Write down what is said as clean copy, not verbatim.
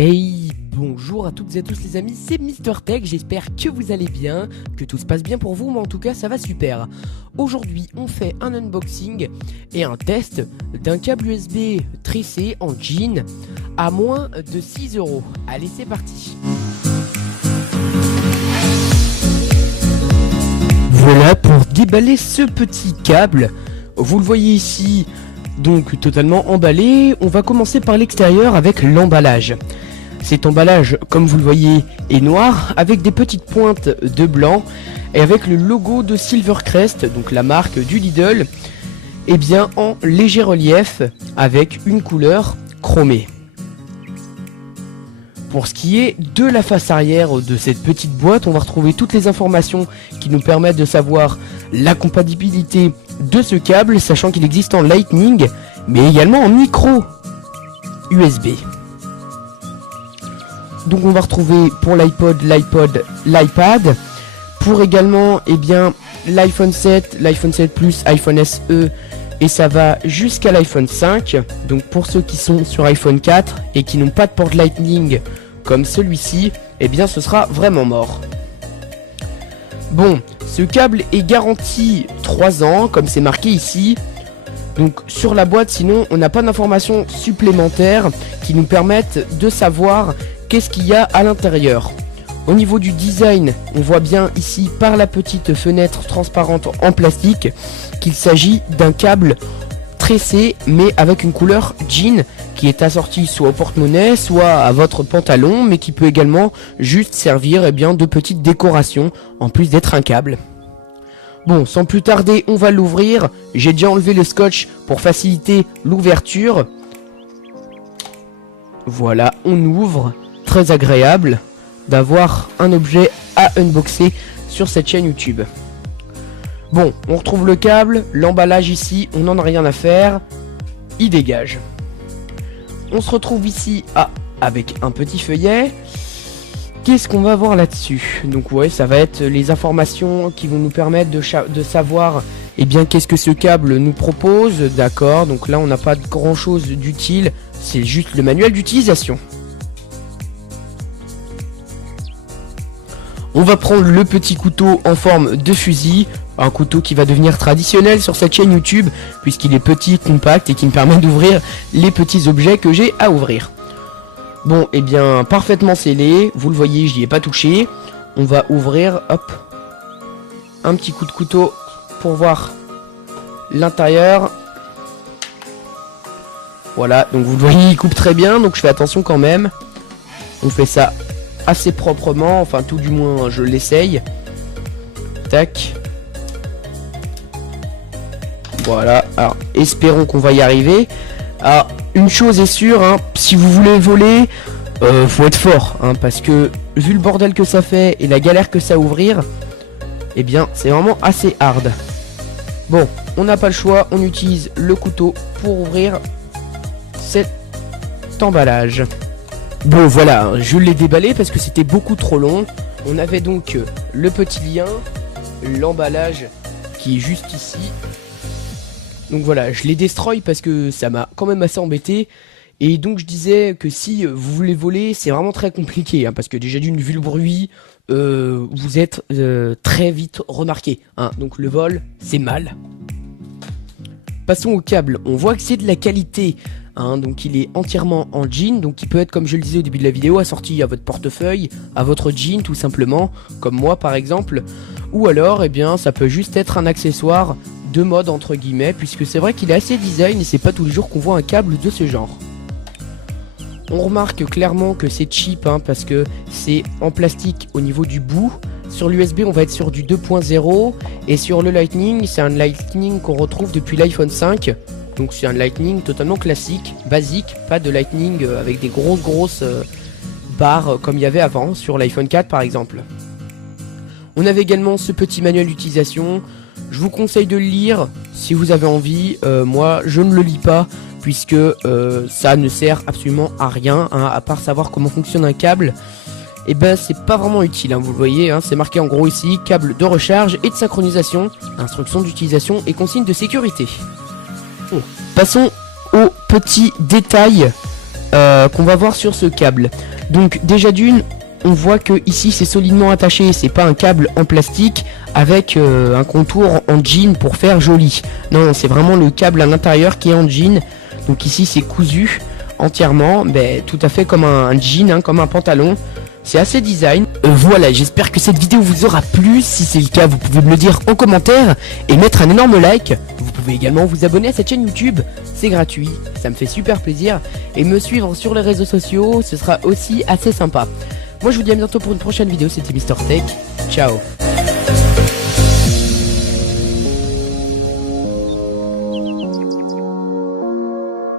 Hey, bonjour à toutes et à tous les amis, c'est Mister Tech, j'espère que vous allez bien, que tout se passe bien pour vous, mais en tout cas ça va super. Aujourd'hui on fait un unboxing et un test d'un câble USB tressé en jean à moins de 6 €. Allez, c'est parti. Voilà pour déballer ce petit câble, vous le voyez ici, donc totalement emballé. On va commencer par l'extérieur avec l'emballage. Cet emballage, comme vous le voyez, est noir avec des petites pointes de blanc et avec le logo de Silvercrest, donc la marque du Lidl, et bien en léger relief avec une couleur chromée. Pour ce qui est de la face arrière de cette petite boîte, on va retrouver toutes les informations qui nous permettent de savoir la compatibilité de ce câble, sachant qu'il existe en Lightning, mais également en micro USB. Donc on va retrouver pour l'iPod, l'iPad, pour également l'iPhone 7, l'iPhone 7 Plus, iPhone SE, et ça va jusqu'à l'iPhone 5. Donc pour ceux qui sont sur iPhone 4 et qui n'ont pas de port Lightning comme celui-ci, ce sera vraiment mort. Bon, ce câble est garanti 3 ans, comme c'est marqué ici. Donc sur la boîte, sinon, on n'a pas d'informations supplémentaires qui nous permettent de savoir qu'est-ce qu'il y a à l'intérieur. Au niveau du design, on voit bien ici par la petite fenêtre transparente en plastique qu'il s'agit d'un câble tressé mais avec une couleur jean qui est assorti soit au porte-monnaie, soit à votre pantalon, mais qui peut également juste servir de petite décoration en plus d'être un câble. Bon, sans plus tarder, on va l'ouvrir. J'ai déjà enlevé le scotch pour faciliter l'ouverture. Voilà, on ouvre. Très agréable d'avoir un objet à unboxer sur cette chaîne YouTube. Bon, on retrouve le câble, l'emballage ici, on n'en a rien à faire. Il dégage. On se retrouve ici avec un petit feuillet. Qu'est-ce qu'on va voir là-dessus? Donc ouais, ça va être les informations qui vont nous permettre de savoir qu'est-ce que ce câble nous propose. D'accord, donc là on n'a pas grand chose d'utile, c'est juste le manuel d'utilisation. On va prendre le petit couteau en forme de fusil, un couteau qui va devenir traditionnel sur cette chaîne YouTube puisqu'il est petit, compact et qui me permet d'ouvrir les petits objets que j'ai à ouvrir. Bon, parfaitement scellé, vous le voyez, j'y ai pas touché. On va ouvrir, hop, un petit coup de couteau pour voir l'intérieur. Voilà, donc vous le voyez, il coupe très bien, donc je fais attention quand même. On fait ça assez proprement, enfin tout du moins je l'essaye. Tac. Voilà, alors espérons qu'on va y arriver. Alors une chose est sûre, si vous voulez voler, faut être fort, parce que vu le bordel que ça fait et la galère que ça à ouvrir, c'est vraiment assez hard. Bon, on n'a pas le choix, on utilise le couteau pour ouvrir cet emballage. Bon voilà, je l'ai déballé parce que c'était beaucoup trop long. On avait donc le petit lien, l'emballage qui est juste ici. Donc voilà, je l'ai destroy parce que ça m'a quand même assez embêté. Et donc je disais que si vous voulez voler, c'est vraiment très compliqué. Parce que déjà vu le bruit, vous êtes très vite remarqué. Donc le vol, c'est mal. Passons au câble. On voit que c'est de la qualité. Donc il est entièrement en jean, donc il peut être, comme je le disais au début de la vidéo, assorti à votre portefeuille, à votre jean tout simplement, comme moi par exemple, ou alors ça peut juste être un accessoire de mode entre guillemets, puisque c'est vrai qu'il est assez design et c'est pas tous les jours qu'on voit un câble de ce genre. On remarque clairement que c'est cheap parce que c'est en plastique au niveau du bout. Sur l'USB on va être sur du 2.0 et sur le Lightning c'est un Lightning qu'on retrouve depuis l'iPhone 5. Donc c'est un Lightning totalement classique, basique, pas de Lightning avec des grosses barres comme il y avait avant sur l'iPhone 4 par exemple. On avait également ce petit manuel d'utilisation. Je vous conseille de le lire si vous avez envie. Moi je ne le lis pas puisque ça ne sert absolument à rien à part savoir comment fonctionne un câble. C'est pas vraiment utile, vous le voyez, c'est marqué en gros ici, câble de recharge et de synchronisation, instructions d'utilisation et consignes de sécurité. Passons aux petits détails qu'on va voir sur ce câble. Donc déjà d'une, on voit que ici c'est solidement attaché, c'est pas un câble en plastique avec un contour en jean pour faire joli. Non, c'est vraiment le câble à l'intérieur qui est en jean. Donc ici c'est cousu entièrement, tout à fait comme un jean, hein, comme un pantalon. C'est assez design. Voilà, j'espère que cette vidéo vous aura plu. Si c'est le cas, vous pouvez me le dire en commentaire et mettre un énorme like. Vous pouvez également vous abonner à cette chaîne YouTube, c'est gratuit, ça me fait super plaisir. Et me suivre sur les réseaux sociaux, ce sera aussi assez sympa. Moi je vous dis à bientôt pour une prochaine vidéo, c'était Mister Tech. Ciao.